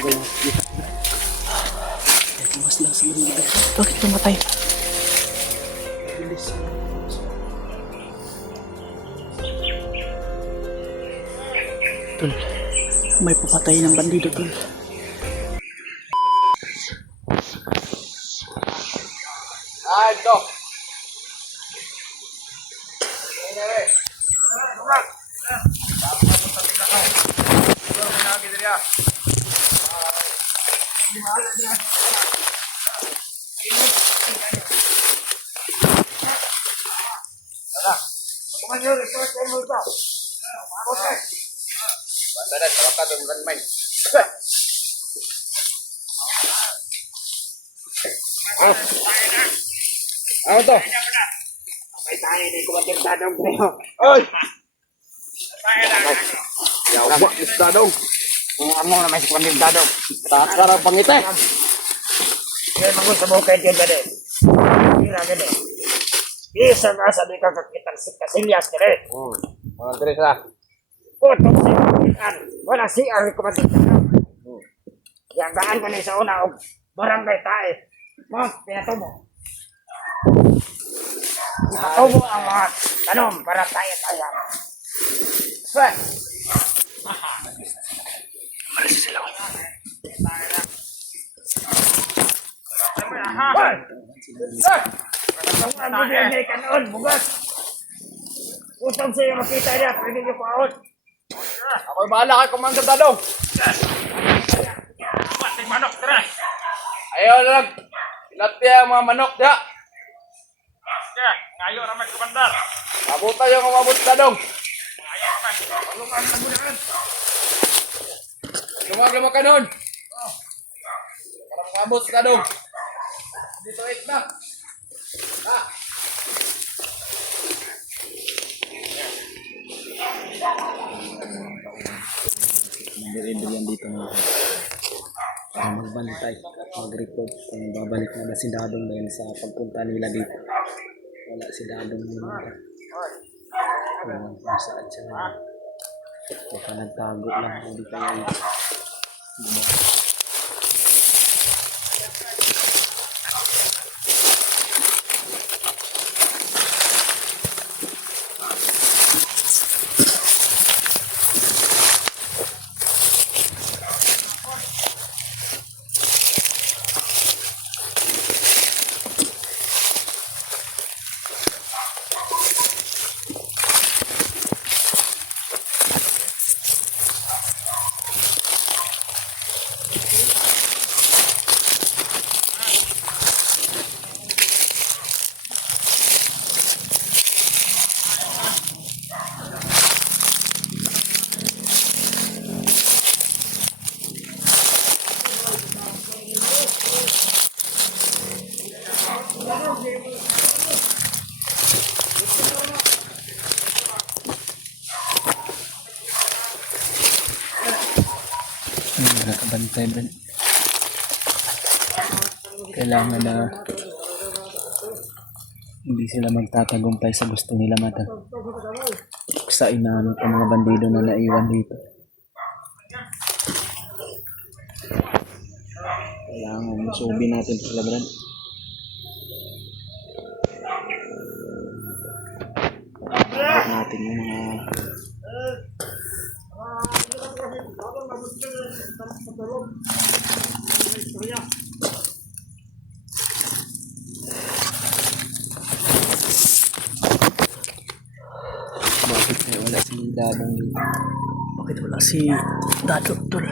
ba yung kita? Tumas lang sa manila. Bakit tumatay? Bilis. Tol, may papatay ng bandido, tol. Ito. Ano to? May tayo na kumatintadong tayo. Oy! Yawa, istadong. Kung ano na may kumatintadong. Takarang pangite. Yan mga sa bukid yun gani. Hira gani. Isa nga sa di ka kakitang kasilyas gani. Mga tres na. Kutong sa kumitan. Wala si ang kumatintadong. Yang daan ka na sa una o barangay tayo. Mas, pinatumo. Pinatumo ang mga tanom para tayo. Sir! Malas sila ko. Hoy! Sir! Ang bigay ka noon, bugas! Utang sa'yo makita niya, pwede niyo paon. Ako'y bahala kay Commander Dadong. Mating manok, tara! Ayaw na lang. Ilapya ang mga manok diya. Ngayon naman, Komandar! Abutan yung umabot Dadong. Ngayon naman, paglumaan na muna rin! Lumag-lumag ka nun. Parang umabot Dadong. Dito 8 na. Nandiri-diri yan dito mga para magbantay, mag-report kung babalik na ba si Dadong dahil sa pagpunta nila dito. Wala si Dadong nila. Kung saan siya na. Baka nagtago lang, hindi kaya nakabantay ba? Kailangan na hindi sila magtatagumpay sa gusto nila mata. Sa namin ang mga bandido na naiwan dito. Kailangan masubi natin sila brad. Bakit natin yung mga bakit wala si Dadong dito? Bakit wala si Dadong tol?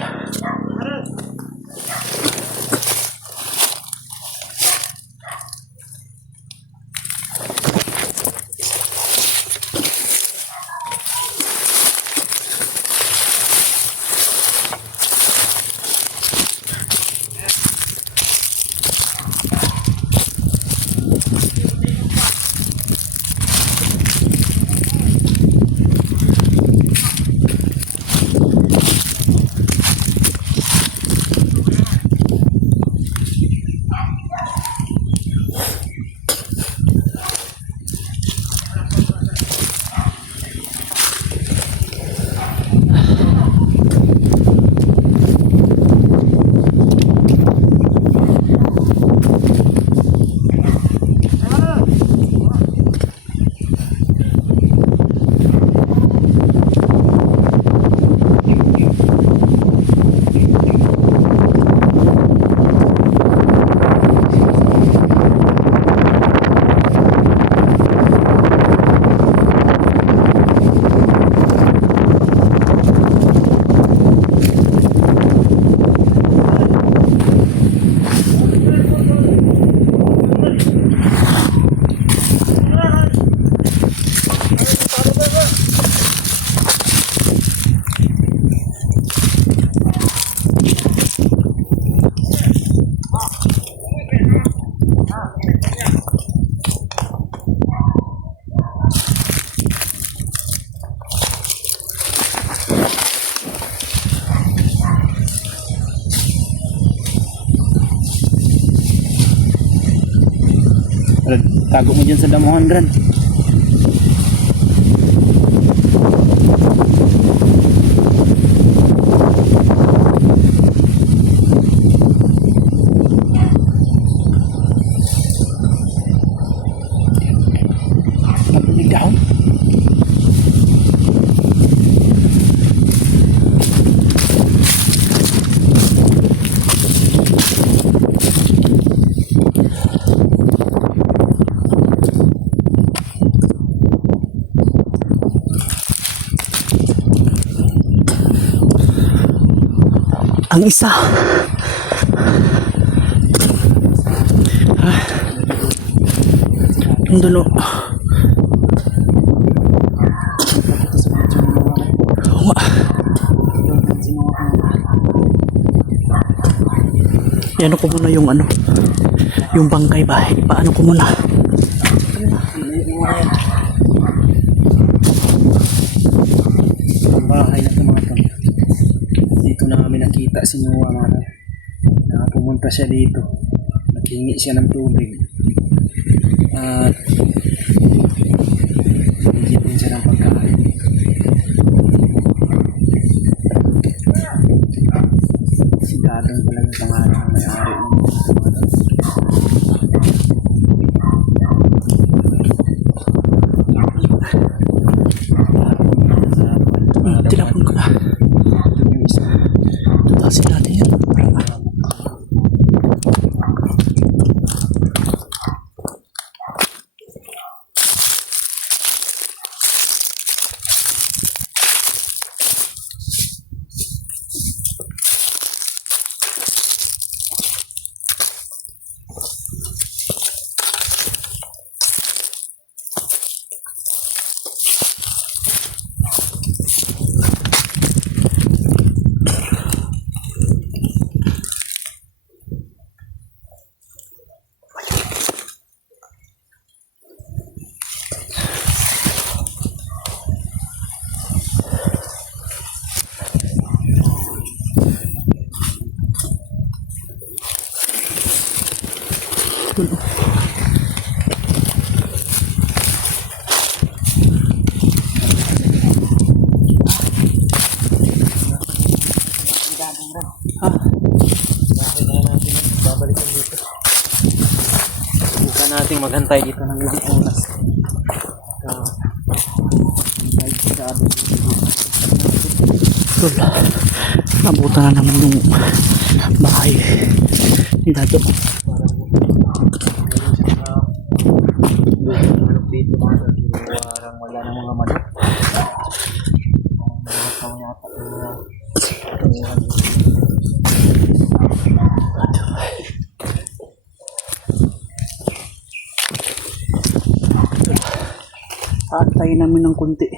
Tago mo dyan sa damuhan, Ran. Tapunig daw. Ang isa. Ang dulo. Yan ko muna yung ano, yung bangkay ba? Paano ko muna? Ang bahay na ito mga tol. Dito na kami nakita si Noah mga tol. Pumunta siya dito. Naghingi siya ng tubig. At higipin siya ng pagkain. Si Dadong pala yung pangalan ng may-ari ng mga tol. Tinapon ko na. Yung isa. Tutasin natin yan. Subukan natin maghantay dito ng ilang oras. Nabutan na naman yung bahay ni Dato. Dito parang wala na mga manok. Antayin namin ng kunti.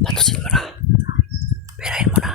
Tatusin mo na. Perahin mo na.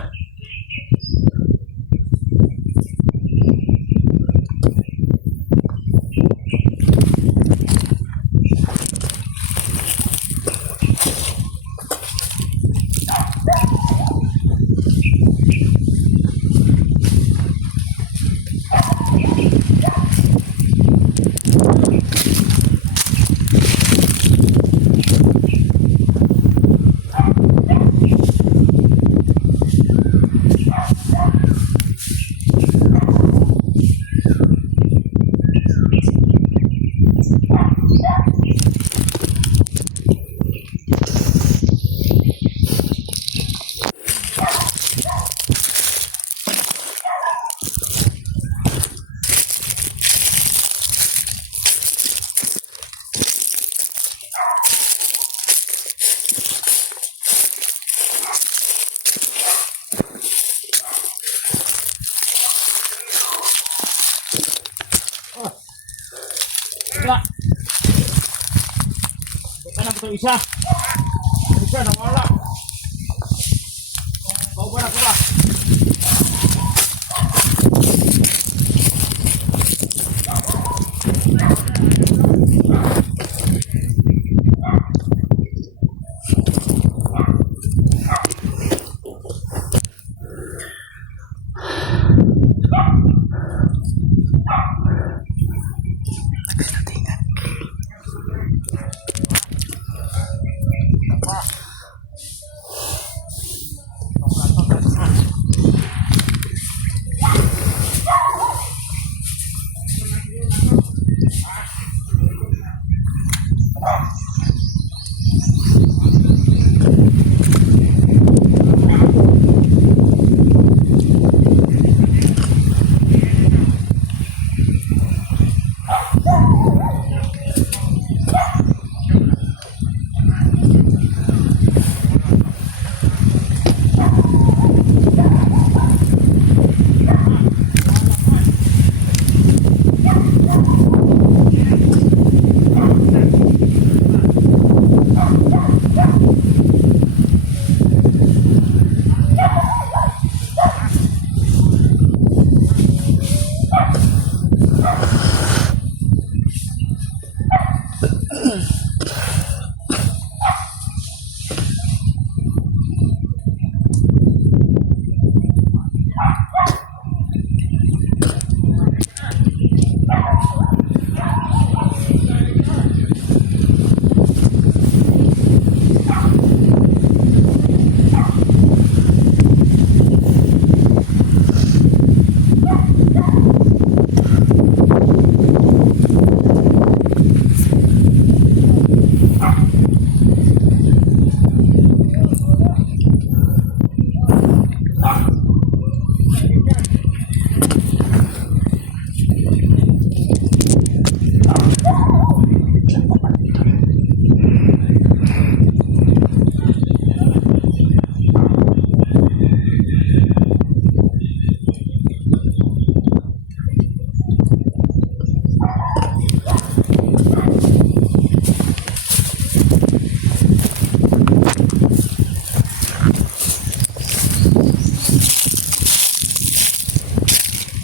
Ito isa. Isa nawala. Bau ba na ko ba?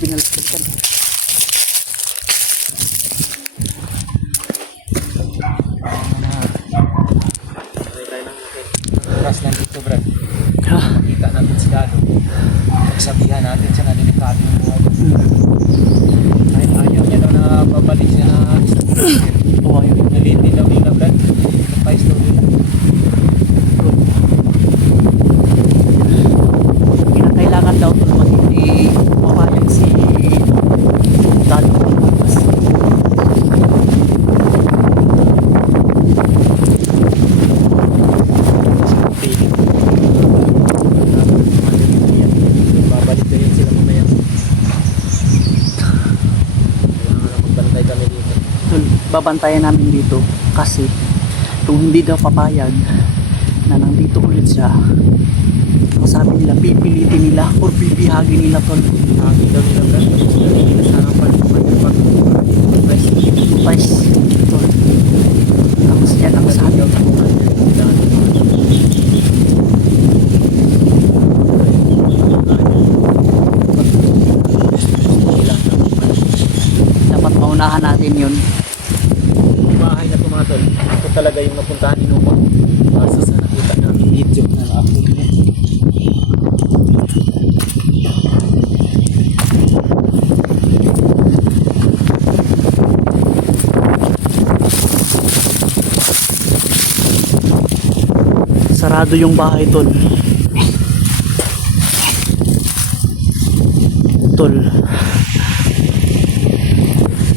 Pinalagyan. Oras lang dito, Brad. Ha? Kita natin si Dado. Pagsabihan natin siya na delikado yung buhay. Kahit ayaw niya daw na babalik siya na Buhay. naliti daw nila, Brad. Napais daw nila. Kinakailangan daw ito naman hindi mapayag si Dado. Babalik na yun sila mamaya. Kailangan na magbantay kami dito. Babantayan namin dito kasi kung hindi daw papayag na nandito ulit siya, masabi nila pipilitin nila or bibihagin nila tol. Hangin daw nila, Brad. Sa harapan pag Guys, tol. Tapos yan ang sabi. Dapat maunahan natin yun. Yung bahay na tumatol, ito talaga yung napuntahan ni Numa. Basta sa nakita namin video na upload niya. Sarado yung bahay tol. Tol.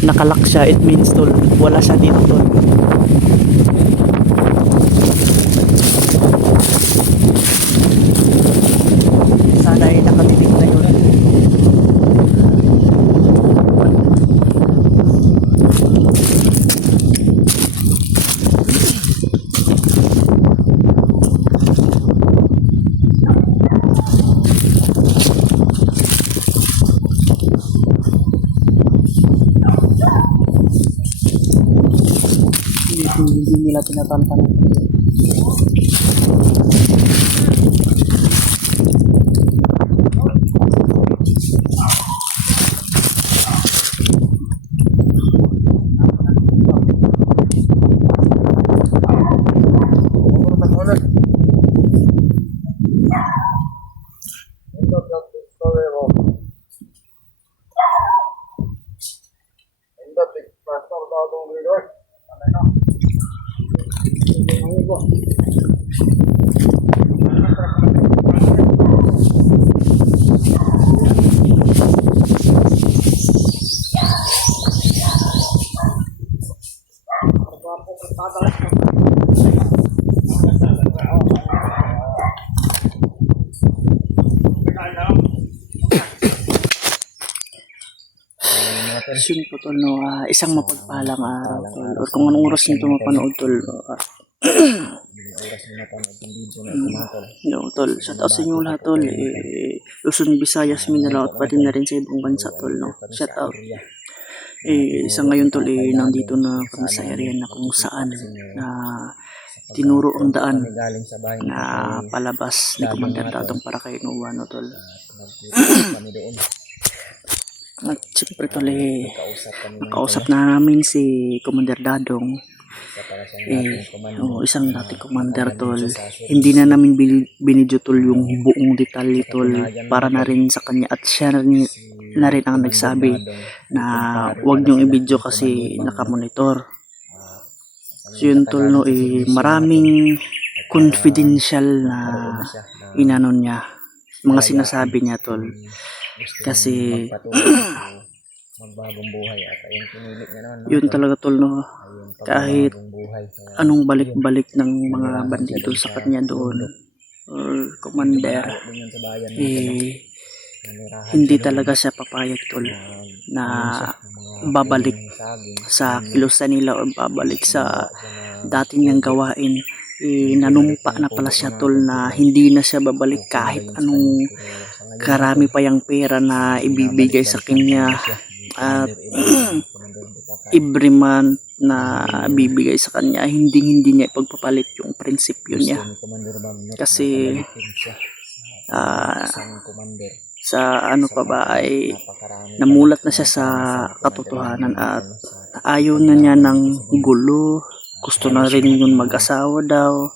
Nakalak siya, it means tol, wala siya dito tol. Sana ay nakatitig na yun. Hindi nila tinatantanan. Yun po tol, no, isang mapagpalang araw tol, or kung anong oras nito mapanood tol, Oras na napanood yung video na ito mga tol. no, tol, shout out sa inyo lahat tol, Luzon, Visayas, Mindanao at pati na rin sa ibang bansa tol, no, shout out. Isa ngayon tol, nandito na kami sa area na kung saan na tinuro ang daan Galing sa bahay na palabas ni Commander Dadong para kay Noah, no tol. kami doon. At siyempre tol, Kausap kami ng nakausap na namin si Commander Dadong, isa para sa ating commander. isang dating commander tol. Hindi na namin binidyo tol yung buong detalye tol para na rin sa kanya, at siya na rin ang nagsabi na huwag niyong i-video kasi nakamonitor. So yun tol, no, maraming confidential na inano niya, mga sinasabi niya tol. Kasi magbagong buhay at ayun pinilit niya naman. yun talaga tol, no, kahit buhay. anong balik-balik ng mga bandito sa kanya doon or commander, Din yan sa bayan. hindi talaga siya papayag tol na babalik sa kilusan nila o babalik sa dati niyang gawain. Nanumpa na pala siya tol na hindi na siya babalik kahit anong karami pa yung pera na ibibigay sa kanya, at every month na bibigay sa kanya, hindi niya ipagpapalit yung prinsipyo niya. Kasi sa ano pa ba ay namulat na siya sa katotohanan at ayaw na niya ng gulo, gusto na rin yun mag-asawa daw,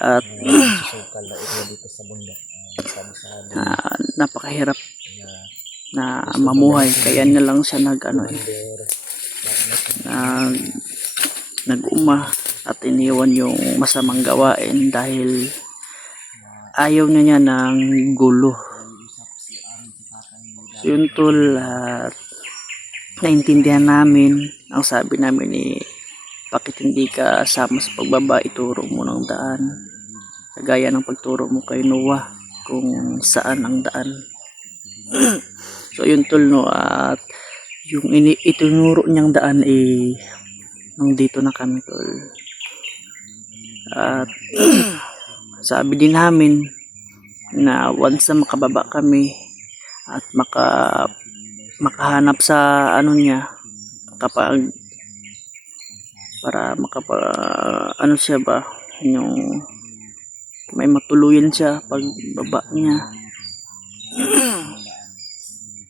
at napakahirap na mamuhay, kaya na lang siya nag-uma at iniwan yung masamang gawain dahil ayaw na niya ng gulo. So yun tol, naintindihan namin. Ang sabi namin bakit hindi ka sama sa pagbaba, ituro mo ng daan kagaya ng pagturo mo kay Noah kung saan ang daan. So yun tol, no, at yung itinuro niyang daan nandito na kami tol, at sabi din namin na once na makababa kami at makahanap sa ano niya, kapag para ano siya ba, yung may matuluyan siya pag baba niya.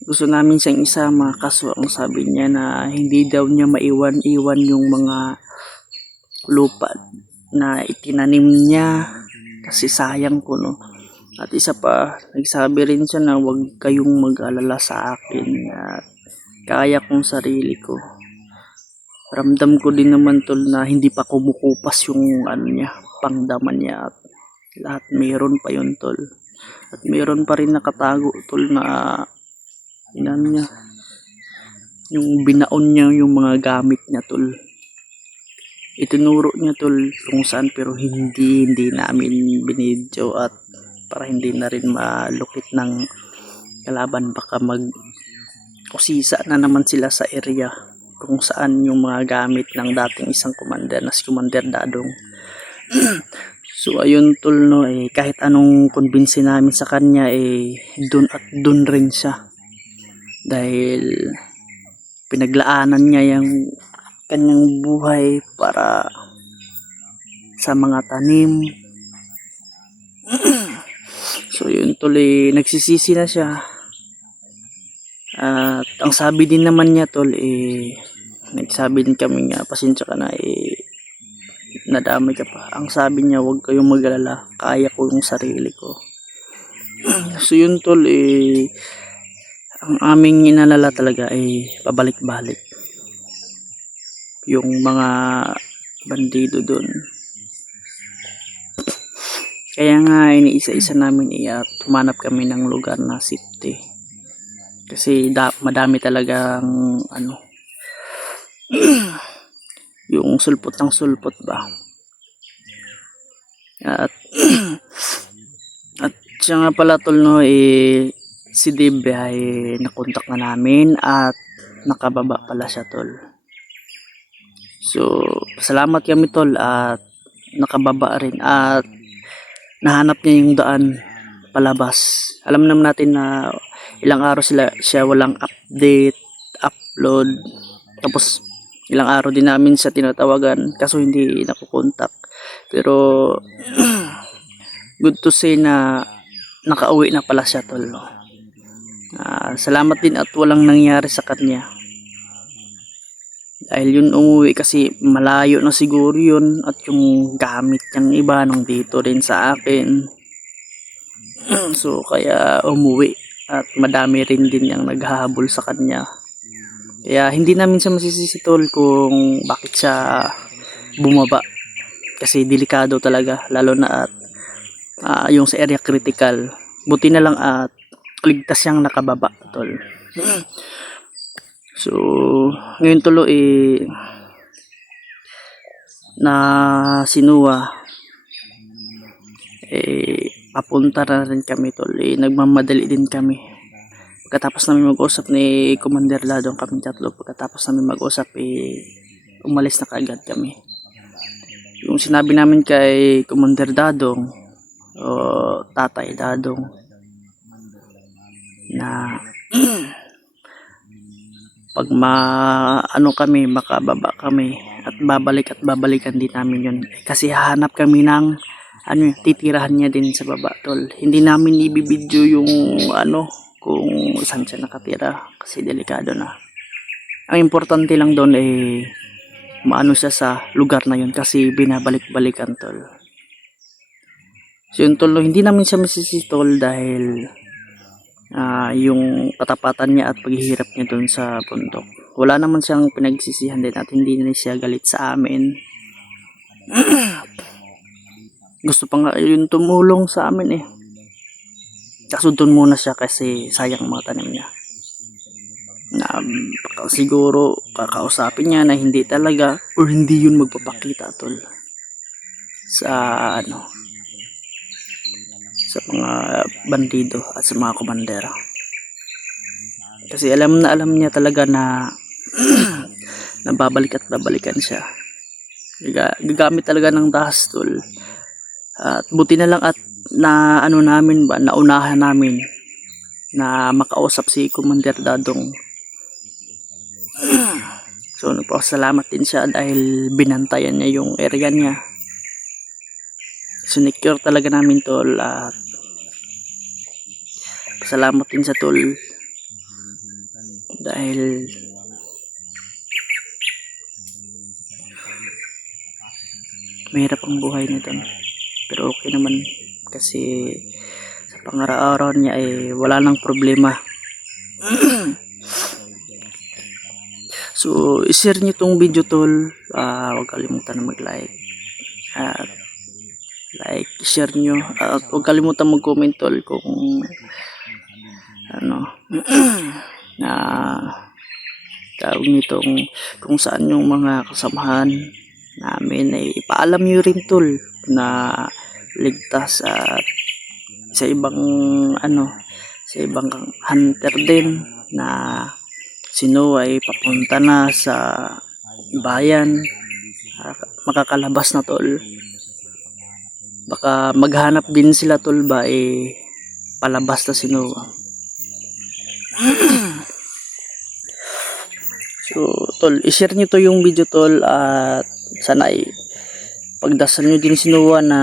Gusto namin siyang isama, kaso ang sabi niya na hindi daw niya maiwan-iwan yung mga lupa na itinanim niya kasi sayang ko, no. At isa pa, nagsabi rin siya na huwag kayong mag-alala sa akin at kaya kong sarili ko. Ramdam ko din naman tol na hindi pa kumukupas yung ano niya, pangdaman niya, at lahat mayroon pa yun tol. At mayroon pa rin nakatago tol na inan niya, yung binaon niya yung mga gamit niya tol. Itinuro niya tol kung saan, pero hindi namin binidyo at para hindi na rin malukit ng kalaban, baka usisa na naman sila sa area kung saan yung mga gamit ng dating isang commander na si Commander Dadong. So ayun tol, no, kahit anong convince namin sa kanya, dun rin siya dahil pinaglaanan niya yung kanyang buhay para sa mga tanim. So yun tuloy, nagsisisi na siya. At ang sabi din naman niya tol, nagsabi din kami nga, pasensya ka na, nadamay ka pa. Ang sabi niya, huwag kayong mag-alala, kaya ko yung sarili ko. So yun tol, ang aming inalala talaga ay pabalik-balik. yung mga bandido doon. Kaya nga iniisa-isa namin at humanap kami ng lugar na safety. Kasi madami talagang ano, yung sulpot ng sulpot ba. At at siya nga pala tol no, si Dib ay nakontak na namin at nakababa pala siya tol. So salamat kami tol at nakababa rin at nahanap niya yung daan palabas. Alam naman natin na ilang araw siya walang update, upload. Tapos ilang araw din namin siya tinatawagan kaso hindi nakukontak. Pero good to say na nakauwi na pala siya tol. Salamat din at walang nangyari sa kanya. Dahil yun umuwi kasi malayo na siguro yun at yung gamit niyang iba nung dito rin sa akin. So kaya umuwi at madami rin din yung naghahabol sa kanya. Kaya hindi namin siya masisisi tol kung bakit siya bumaba. Kasi delikado talaga lalo na at yung sa area critical. Buti na lang at ligtas siyang nakababa tol. So ngayon tulo na sinuwa papunta na rin kami tol. Nagmamadali din kami. Pagkatapos namin mag-usap ni Commander Ladong kami tatlo, pagkatapos namin mag-usap umalis na kaagad kami. Yung sinabi namin kay Commander Dadong o Tatay Dadong na pag kami, makababa kami at babalikan din namin yun. Kasi hahanap kami ng titirahan niya din sa baba tol. Hindi namin ibibidyo yung kung saan siya nakatira kasi delikado na. Ang importante lang doon maano siya sa lugar na yun kasi binabalik-balikan tol. So yun tol, hindi namin siya masisi tol dahil yung katapatan niya at paghihirap niya doon sa bundok. Wala naman siyang pinagsisihan din at hindi na siya galit sa amin. Gusto pa nga yun tumulong sa amin Kaso doon muna siya kasi sayang mga tanim niya. Na siguro kakausapin niya na hindi talaga or hindi yun magpapakita tol sa sa mga bandido at sa mga komandera. Kasi alam niya talaga na babalik at babalikan siya. Gagamit talaga ng dahas tol. At buti na lang at naunahan namin na makausap si Commander Dadong. So nagpasalamat din siya dahil binantayan niya yung area niya. Sinecure talaga namin tol at salamat din sa tol dahil mahirap ang buhay nito pero okay naman kasi sa pangaraw-araw niya wala nang problema. So i-share niyo tong video tol, huwag kalimutan na mag-like at share nyo at huwag kalimutan mag-comment tol kung na tawag nitong kung saan yung mga kasamahan namin ipaalam nyo rin tol na ligtas at sa ibang hunter din na sinuway papunta na sa bayan, makakalabas na tol. Baka maghanap din sila tol ba palabas na sinuwa. So tol, i-share nyo to yung video tol at sana pagdasal nyo din sinuwa na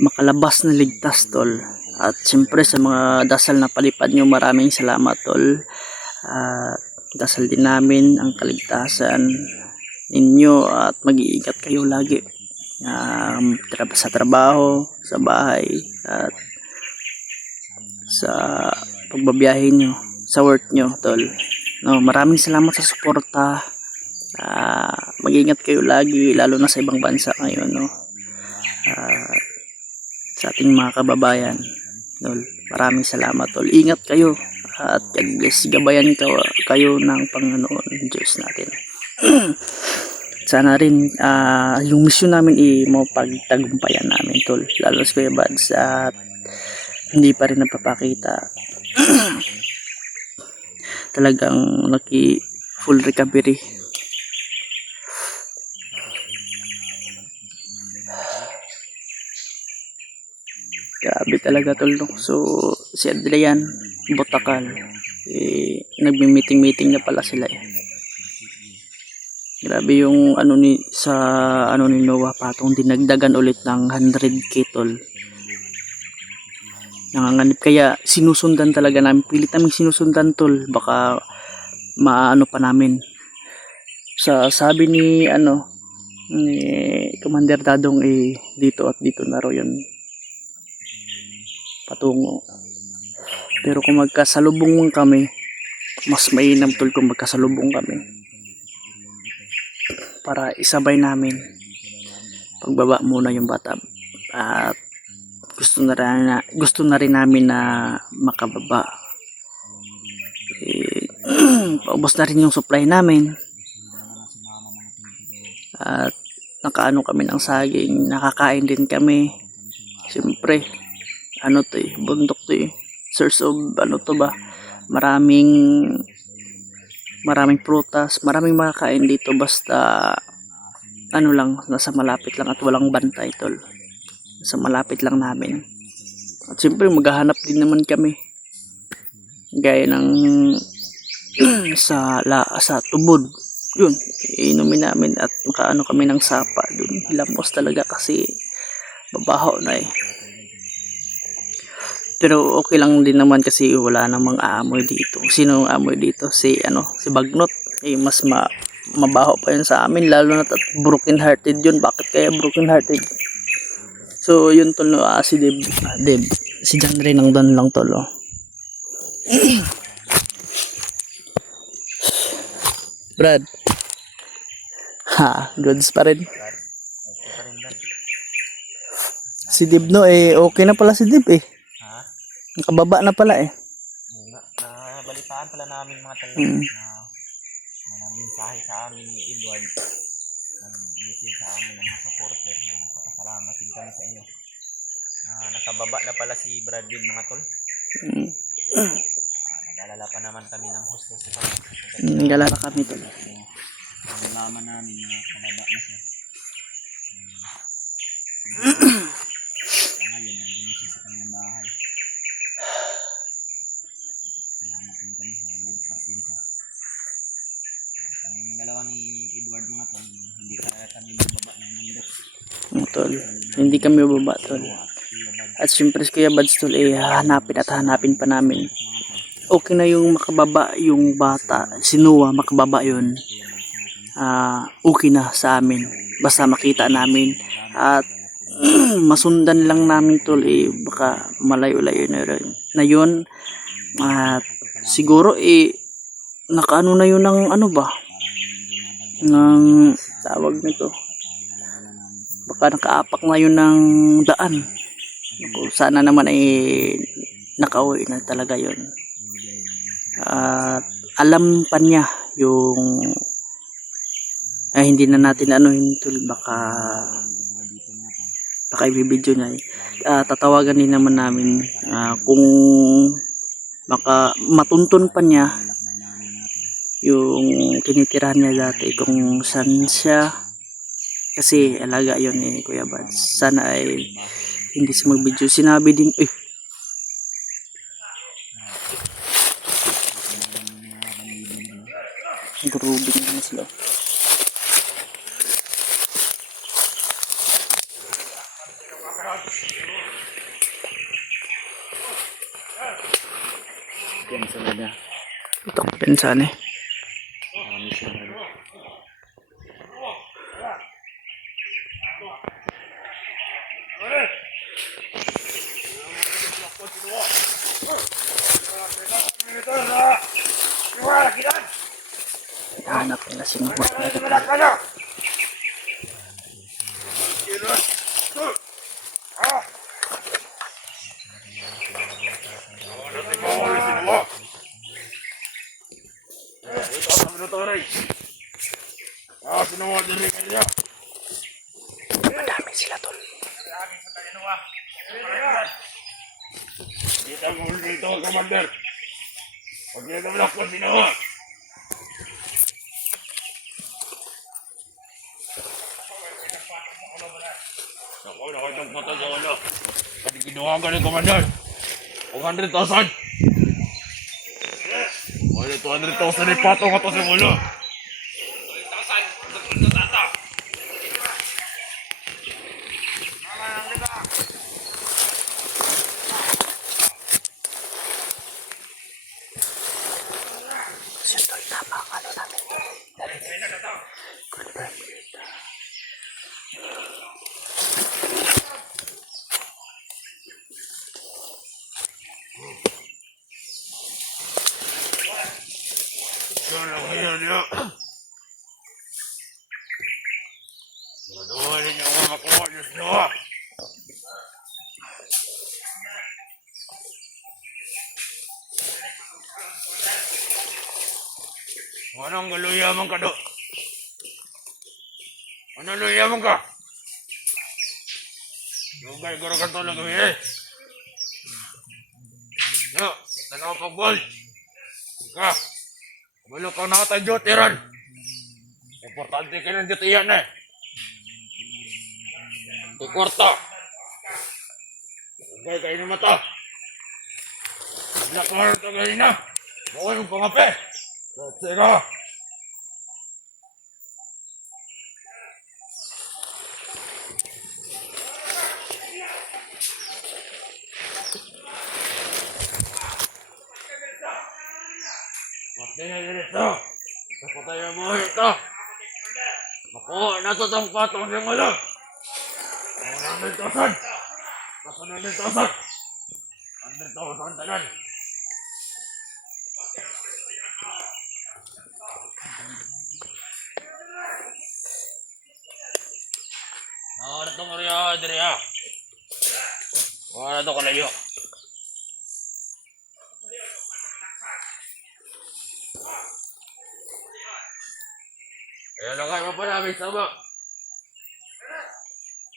makalabas na ligtas tol. At siyempre sa mga dasal na palipad nyo, maraming salamat tol. Dasal din namin ang kaligtasan ninyo at mag-iingat kayo lagi sa trabaho, sa bahay at sa pagbabiyahe nyo, sa work nyo tol. Maraming salamat sa suporta Mag-ingat kayo lagi, lalo na sa ibang bansa ngayon, no? Sa ating mga kababayan, tol. Maraming salamat, tol. Ingat kayo at God bless. Gabayan kayo ng Panginoon Diyos natin. Sana rin yung mission namin mapagtagumpayan namin, tol. Lalo sa Kuya Buds at hindi pa rin napapakita. Talagang full recovery. Grabe talaga, tol, no? So si Adrian Botakal, nagmi-meeting na pala sila, eh. Grabe yung ni Noah Patong, dinagdagan ulit ng 100k, tol. Nanganganib, kaya sinusundan talaga namin, pilit namin sinusundan, tol. Baka maano pa namin. Sabi ni Commander Dadong, dito at dito na raw yun patungo. Pero kung magkasalubong kami, mas mainam, tol, kung magkasalubong kami para isabay namin. Pagbaba muna yung bata at gusto na rin namin na makababa. Paubos na rin yung supply namin at nakaano kami ng saging, nakakain din kami. Siyempre bundok to, source of maraming prutas, maraming makakain dito, basta nasa malapit lang at walang bantay, tol. Nasa malapit lang namin. At siyempre maghahanap din naman kami gaya ng sa tubod, yun, inumin namin at makaano kami ng sapa dun. Hilamos talaga kasi babaho na, eh. Pero okay lang din naman kasi wala namang aamoy dito. Sino ang amoy dito? Si Bagnot. Mas mabaho pa yun sa amin, lalo na broken hearted yun. Bakit kaya broken hearted? So yun, tol, no? Si Deb, si John rin ang doon lang, tol, oh. Brad, goods pa rin. Si Deb, no, okay na pala si Deb, eh. Nakababa na pala, eh. Nabalitaan pala namin mga talagang na mensahe sa amin ni Edward, message sa amin ng mga supporter na nagpapasalamat din kami sa inyo. Nakababa na pala si Bradley, mga tol. Nag-alala pa naman kami ng hostess sa kami. Nag-alala kami, tol. Nalaman namin na nakababa na siya. Ngayon, nandun siya sa kanyang bahay. Salamat din kami, naliligtas din siya. Kaming dalawa ni Edward, mga tol, hindi talaga kami bababa ng mundo. Tol, hindi kami bababa, tol. At syempre si Kuya Buds, tol, hanapin pa namin. Okay na yung makababa yung bata, si Noah, makababa yun. Okay na sa amin, basta makita namin at masundan lang namin, tol, baka malayo-layo na yun. At siguro nakaano na yun ng ng tawag nito, baka nakaapak na yun ng daan. Sana naman nakauwi na talaga yun. At alam pa niya yung hindi na natin tol, baka i-video niya, tatawagan din naman namin kung matuntun pa niya yung tinitirahan niya dati, kung saan siya, kasi alaga yun, Kuya Buds. Sana hindi siya mag-video. Sinabi din, grubing naman sila. Pensa na niya. Ito ang pensan, hanap nila sinuwa agad. Madami sila tol. Kita mo dito, Commander. Huwag niya naman ako sinawa. Ako, nakitang patay sa ano. Pati kinuha ka ni Commander. 100,000. Wala 200,000 ay patong ka to sa ulo. 200,000. Siya tol, tama ang ano namin. Confirm. Ano kaya niya? Manuhalin niyo ako makuha niyo siya. Anong galuyaman ka do? Anong galuyaman ka? Lugay garo ka to lang eh. No, tanaw pagbol. Ka. Wala kang nakatadyo, Tiran. Importante ka ng ditiyan eh. Ikwarta. Lugay kayo ng mata. Wala ka rin tagay na. Bawal ng pangape. Tira. Mati na dito. Kapatay mo ito. Makuha na ito itong patong ng ulo. 100,000. 100,000. 100,000 tanan. Wala itong area, Adria. Wala ito kalayo. Kaya lang kayo pa namin sama.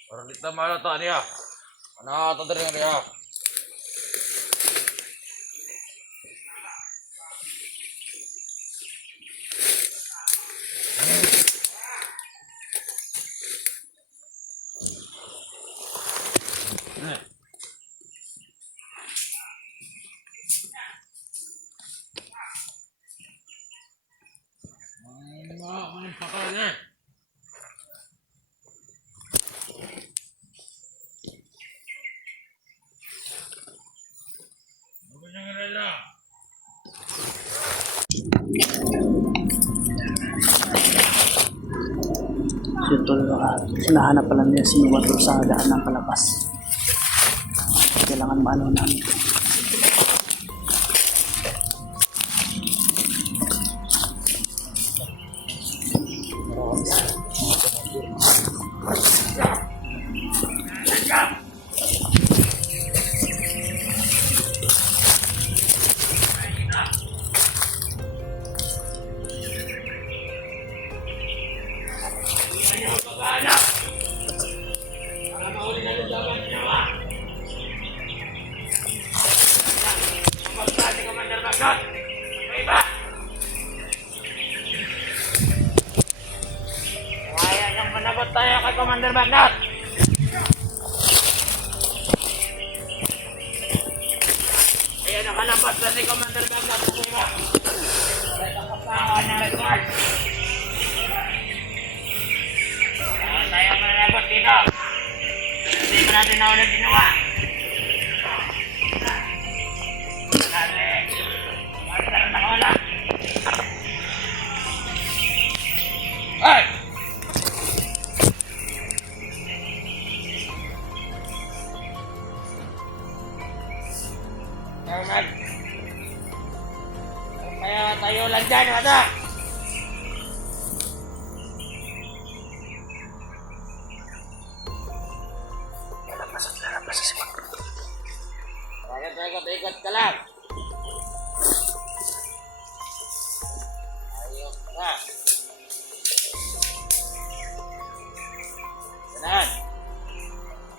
Parang kita malata niya. Ano ito din niya? Anong pakal niya? Huwag niyang alala. Si tol, sinahanap pala niya sinuwa tol sa daan ng palabas. Kailangan maano namin. Kaya niyang managot tayo kay Commander Magnat. Ayan ang kalapas na si Commander Magnat. Kapasahan ng record. Tayo managot dito. Hindi ko natin na ulit ginawa. Kasi, Commander na wala. Hey! Kaya tayo lang dyan, wala. Ikot ka lang. Ayos ka. Ganan.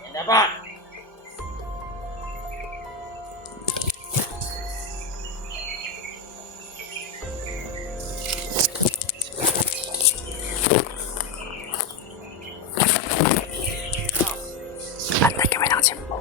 Yan na ba? Antay kami ng simpo.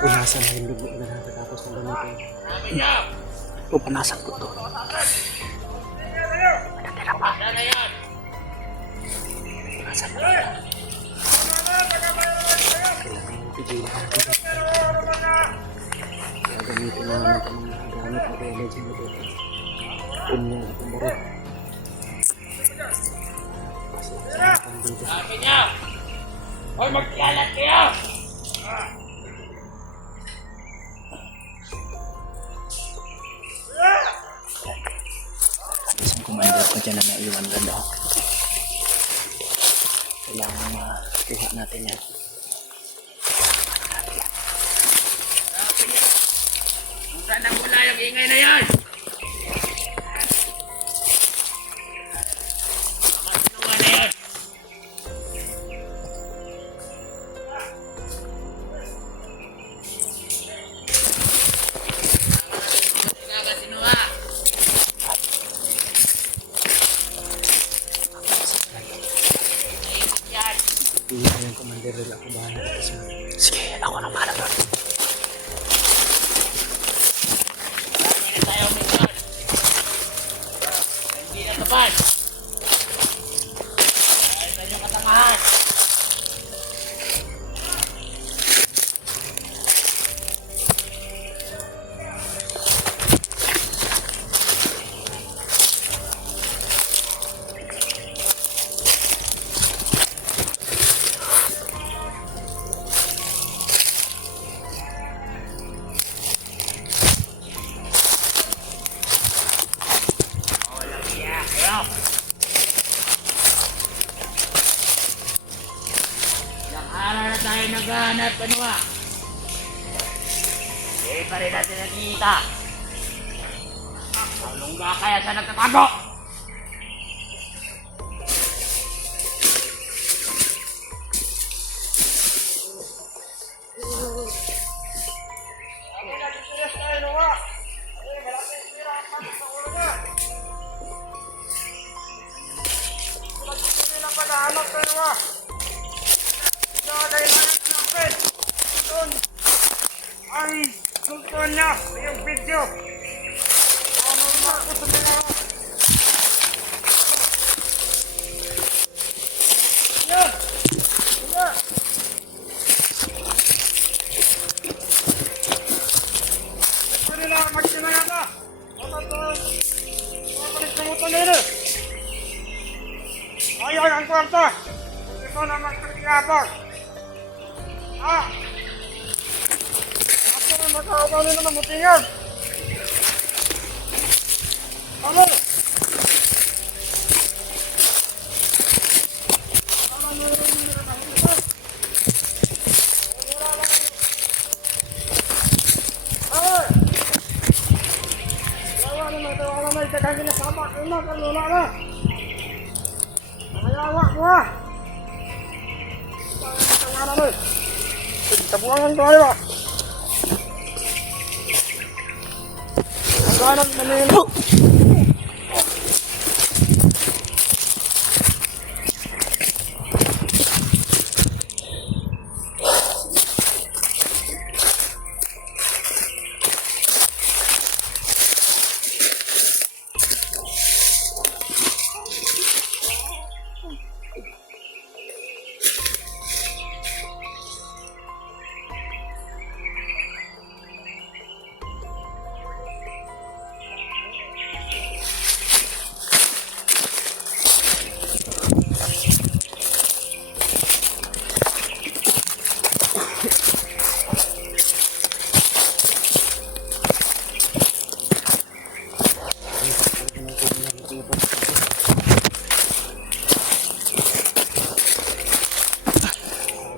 Punasan na yung dugo na natatapos ng ganito. Pupunasan ko to. Natira pa. Punasan na rin. Kailangan yung pigilan natin. Gagamitin na natin ang mga gamit na kaya legend na ito. Unyong at ang baril. Kasi sa akin dito. Sabi niya! Hoy, magkalat kayo! Isang commander ko dyan na naiwan na daw. Kailangan makuha natin yan. Kung saan nagmula yung ingay na yan? Makasunungan na yan! Nakasinuha! Iyan yung commander nila. Ako bahala dito sa... Sige, ako na bahala doon. Hindi na tayo umiwan! Hindi na tapat! Dahil sa inyong kasamahan! Ilang araw na tayo naghahanap, ano ba? Hindi pa rin natin nakikita. Anong ba kaya sa nagtatago? Salamat kayo ah. Sa kailangan natin. Doon ay sultuan niya yung video. Ano na ako sa mga yan. Yan. Pwede na magsinaya ka. Ano to? Pabalik sa muto nila. Ayaw ang kwarta. Ito na magpagkiyabang. Ah! Ako na magkakabali na mamutingan. Ano? Tabuangan tayo ah. Hangganan Manila.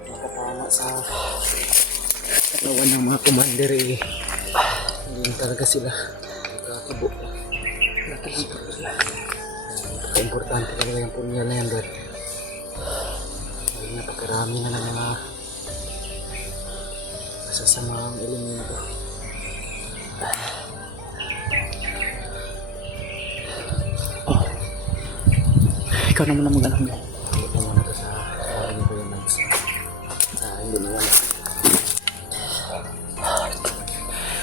Nakatama sa katawan ng mga commander eh. Hindi talaga sila nagkakabo. Napaka-importante talaga yung punyal na yan dahil napakarami na ng mga masasamang elemento. Oh. Ikaw naman ang mag-alam mo. Hindi pa muna ito sa hindi ko yung mags. Hindi na wala.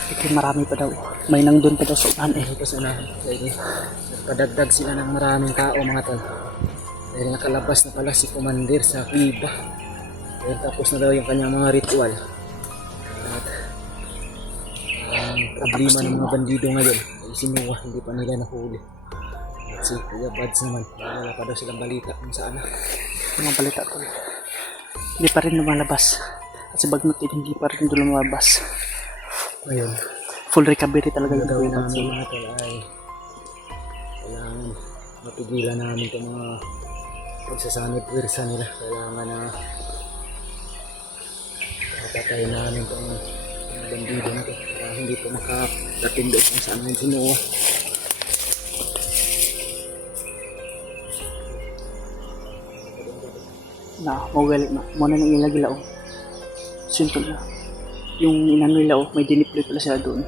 Ito marami pa daw. May nandun pa daw sa unahan eh. Tapos na dahil nagpadagdag sila ng maraming tao mga tol. Dahil nakalabas na pala si Commander sa Cuba. Dahil tapos na daw yung kanyang mga ritual. At ang problema ng mga bandido ngayon ay sinuwa, hindi pa nila nahuli. At si Kuya Bads naman, wala pa daw silang balita kung saan na. Mga balita ko. Hindi pa rin lumalabas. Kasi Bagnotin hindi pa rin doon lumabas. Ngayon, Full recovery talaga yung gagawin gawin namin natin. mga tol ay kailangan mapigilan namin itong mga pagsasanib pwersa nila. Kailangan na papatayin namin itong mga bandido na ito para hindi po makarating doon kung saan namin sinuwa. Na, mawala na. Muna nang ilagila oh. Simple na. Yung inano nila oh, may diniploy pala sila doon.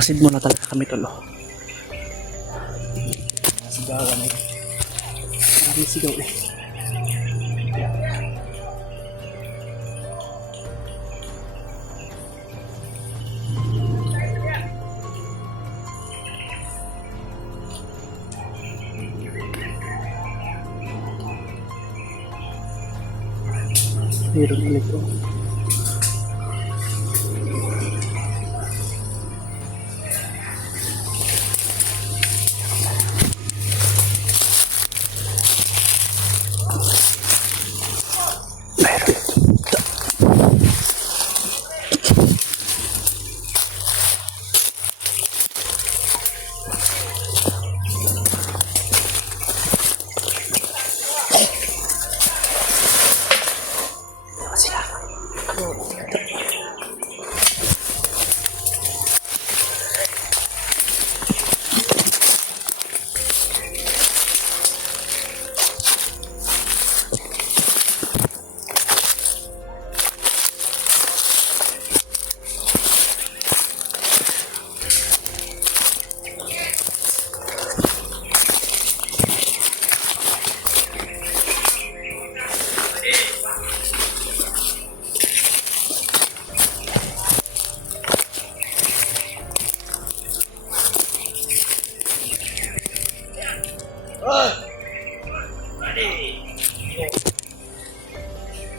Masid mo na talaga kami tolo. Sigawan eh. Maraming sigaw eh. Meron ulit oh. Sila.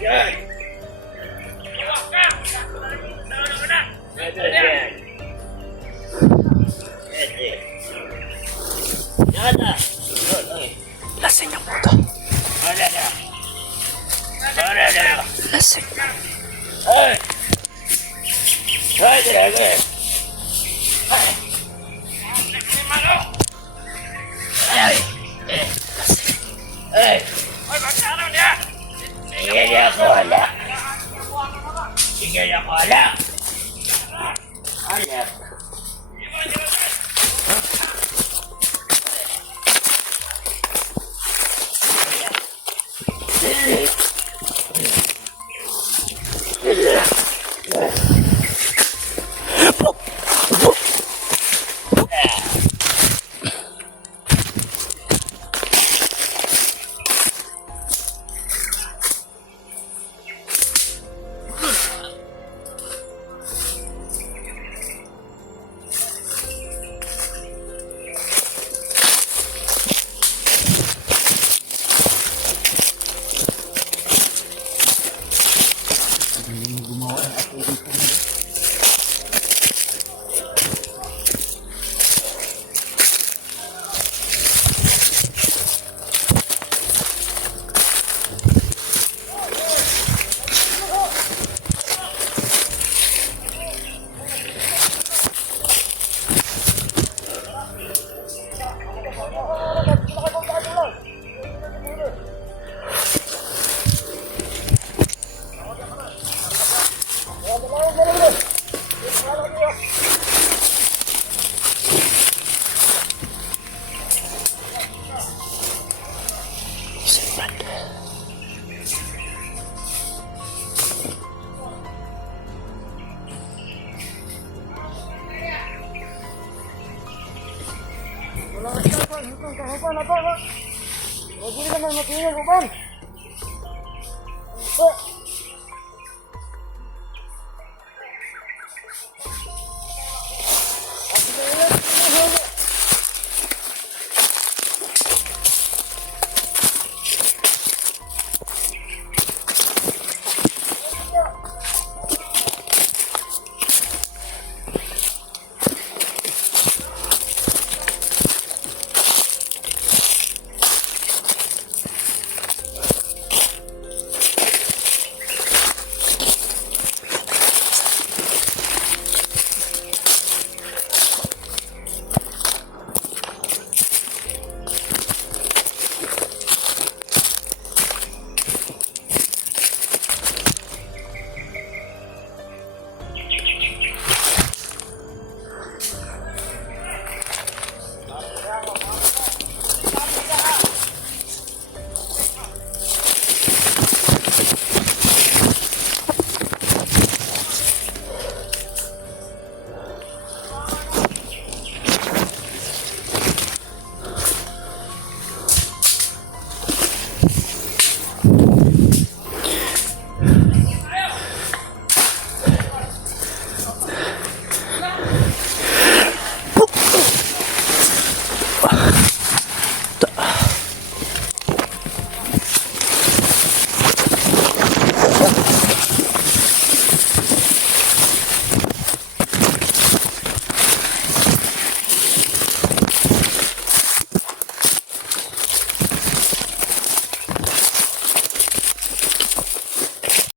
Yan. Lasing ang puto. Lasing. Huwag naman matulog, Uban.